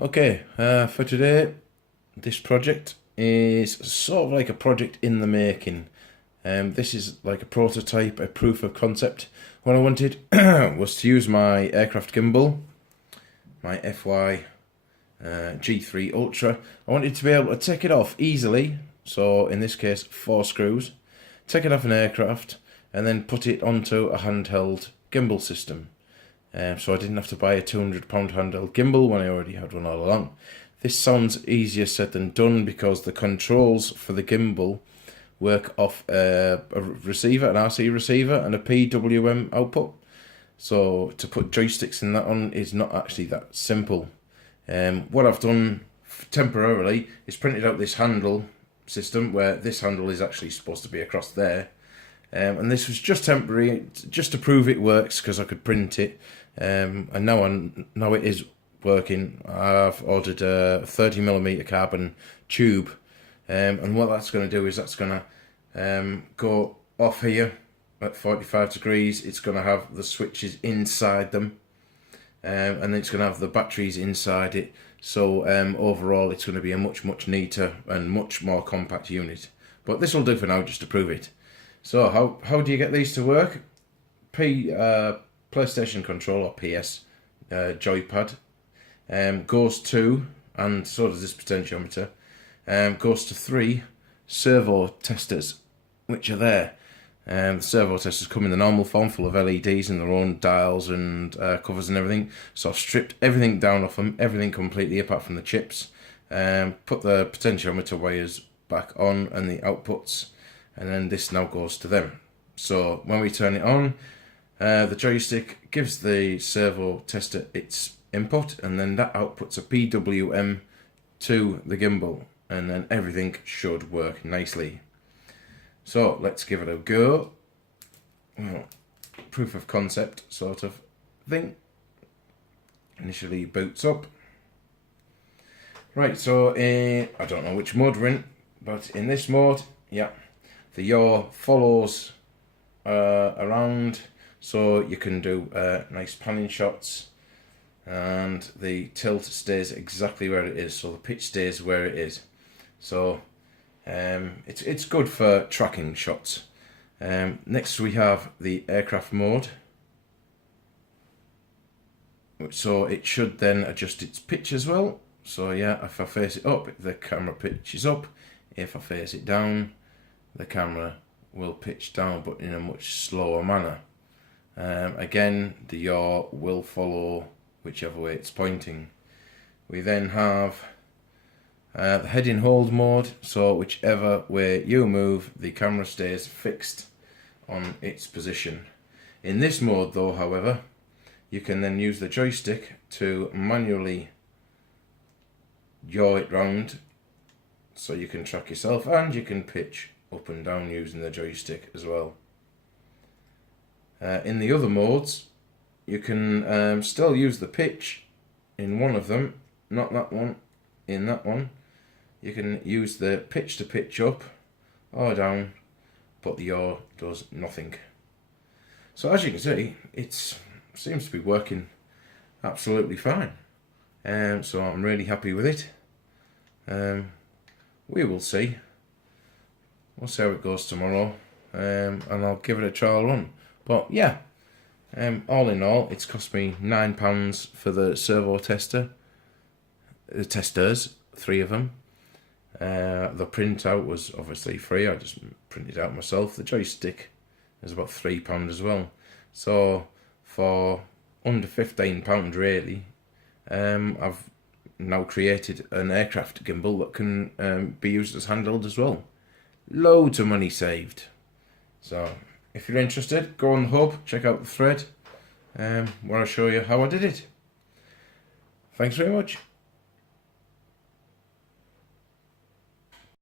Okay, for today, this project is sort of like a project in the making. This is like a prototype, a proof of concept. What I wanted was to use my aircraft gimbal, my FY G3 Ultra. I wanted to be able to take it off easily, so in this case 4 screws, take it off an aircraft and then put it onto a handheld gimbal system. So I didn't have to buy a £200 handheld gimbal when I already had one all along. This sounds easier said than done because the controls for the gimbal work off a receiver, an RC receiver and a PWM output. So to put joysticks in that on is not actually that simple. What I've done temporarily is printed out this handle system where this handle is actually supposed to be across there. And this was just temporary, just to prove it works, because I could print it. And now it is working. I've ordered a 30mm carbon tube, and what that's going to do is that's going to go off here at 45 degrees. It's going to have the switches inside them, and then it's going to have the batteries inside it. So overall, it's going to be a much neater and much more compact unit. But this will do for now, just to prove it. So how do you get these to work? PlayStation control, or PS joypad, goes to, and so does this potentiometer, goes to 3 servo testers, which are there. The servo testers come in the normal form, full of LEDs and their own dials and covers and everything. So I've stripped everything down off them, everything completely apart from the chips. Put the potentiometer wires back on and the outputs, and then this now goes to them. So when we turn it on, the joystick gives the servo tester its input, and then that outputs a PWM to the gimbal, and then everything should work nicely. So let's give it a go. Well, proof of concept sort of thing. Initially boots up. Right, so I don't know which mode we're in, but in this mode, yeah, the yaw follows around, so you can do nice panning shots, and the tilt stays exactly where it is, so the pitch stays where it is. So it's good for tracking shots. Next we have the aircraft mode, so it should then adjust its pitch as well. So yeah, if I face it up, the camera pitches up. If I face it down, the camera will pitch down, but in a much slower manner. Again, the yaw will follow whichever way it's pointing. We then have the head in hold mode, so whichever way you move, the camera stays fixed on its position. In this mode though, however, you can then use the joystick to manually yaw it round, so you can track yourself, and you can pitch up and down using the joystick as well. In the other modes, you can still use the pitch in one of them, not that one. In that one, you can use the pitch to pitch up or down, but the yaw does nothing. So as you can see, it seems to be working absolutely fine. So I'm really happy with it. We will see. We'll see how it goes tomorrow, and I'll give it a trial run. But yeah, all in all, it's cost me £9 for the servo tester. The testers, 3 of them. The printout was obviously free. I just printed it out myself. The joystick is about £3 as well. So for under £15 really, I've now created an aircraft gimbal that can be used as handheld as well. Loads of money saved. So if you're interested, go on the hub, check out the thread, where I show you how I did it. Thanks very much.